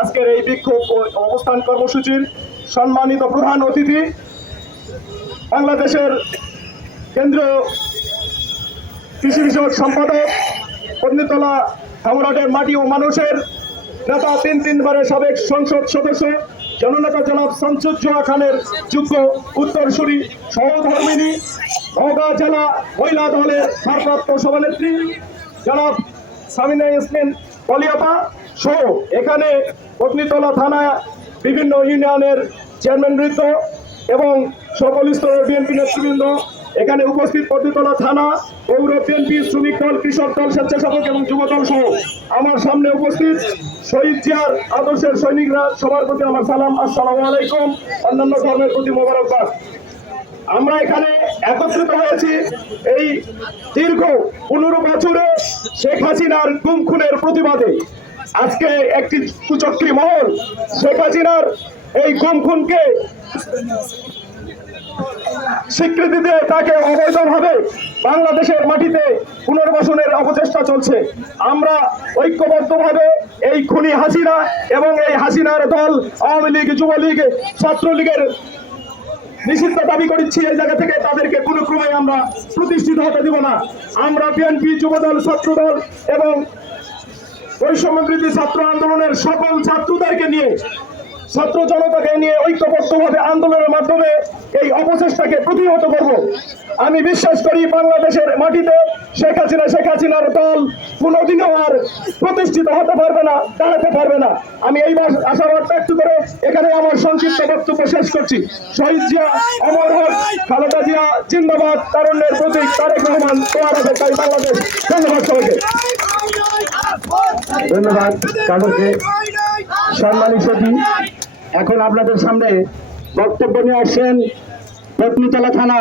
আজকের এই বিক্ষোভ অবস্থান কর্মসূচির সম্মানিত প্রধান অতিথি বাংলাদেশের কেন্দ্রীয় কৃষি বিষয়ক সম্পাদক পন্ডিতলা হেমরাটের মাটি ও মানুষের নেতা তিন তিনবারের সাবেক সংসদ সদস্য, জননেতা জনাব শামসুজ্জোয়া খানের যোগ্য উত্তরসূরি, সহধর্মিনী, নওগাঁ জেলা মহিলা দলের ভারপ্রাপ্ত সভানেত্রী জনাব সামিনা ইসমিন পলিয়াপা সহ এখানে পত্নীতলা থানা বিভিন্ন ইউনিয়নের চেয়ারম্যানবৃন্দ এবং সকল স্তরের বিএনপি নেতৃবৃন্দ, এখানে উপস্থিত পতিতলা থানা, পৌর বিএনপি, শ্রমিক দল, কৃষক দল, স্বেচ্ছাসেবক এবং যুব দল সহ আমার সামনে উপস্থিত শহীদ জিয়ার আদর্শের সৈনিকরা, সবার প্রতি আমার সালাম, আসসালামু আলাইকুম, অন্যান্য ধর্মের প্রতি মোবারকবাদ। আমরা এখানে একত্রিত হয়েছি এই দীর্ঘ পনেরো বছরে শেখ হাসিনার গুম খুনের প্রতিবাদে। আজকে একটি কুচক্রী মহল শেখ হাসিনার এই গুম খুনকে স্বীকৃতি দিয়ে তাকে অবৈধভাবে বাংলাদেশের মাটিতে পুনর্বাসনের অপচেষ্টা চলছে। আমরা ঐক্যবদ্ধভাবে এই খুনি হাসিনা এবং এই হাসিনার দল আওয়ামী লীগ, যুবলীগ, ছাত্রলীগের নিষিদ্ধ দাবি করেছি এই জায়গা থেকে, তাদেরকে কোনো ক্রমে আমরা প্রতিষ্ঠিত হতে দিব না। আমরা বিএনপি যুবদল, ছাত্রদল এবং বৈষম্যবৃদ্ধি ছাত্র আন্দোলনের সকল ছাত্রদেরকে নিয়ে ছাত্র জনতাকে নিয়ে ঐক্যবদ্ধভাবে আন্দোলনের মাধ্যমে এই অপচেষ্টাকে প্রতিহত করব। আমি বিশ্বাস করি বাংলাদেশের মাটিতে শেখ হাসিনা, শেখ হাসিনার দল কোনোদিনও আর প্রতিষ্ঠিত হতে পারবে না, দাঁড়াতে পারবে না। আমি এই আশাবাদ ব্যক্ত করে এখানে আমার সংক্ষিপ্ত বক্তব্য শেষ করছি। শহীদ জিয়া, অমর হক, খালেদা জিয়া, জিন্দাবাদ, তারুণ্যের প্রতীক তারেক রহমান, তোয়ার তাই বাংলাদেশ। ধন্যবাদ সবাইকে। ধন্যবাদ সম্মানিত এখন আপনাদের সামনে বক্তব্য নিয়ে আসছেন পত্নীতলা থানা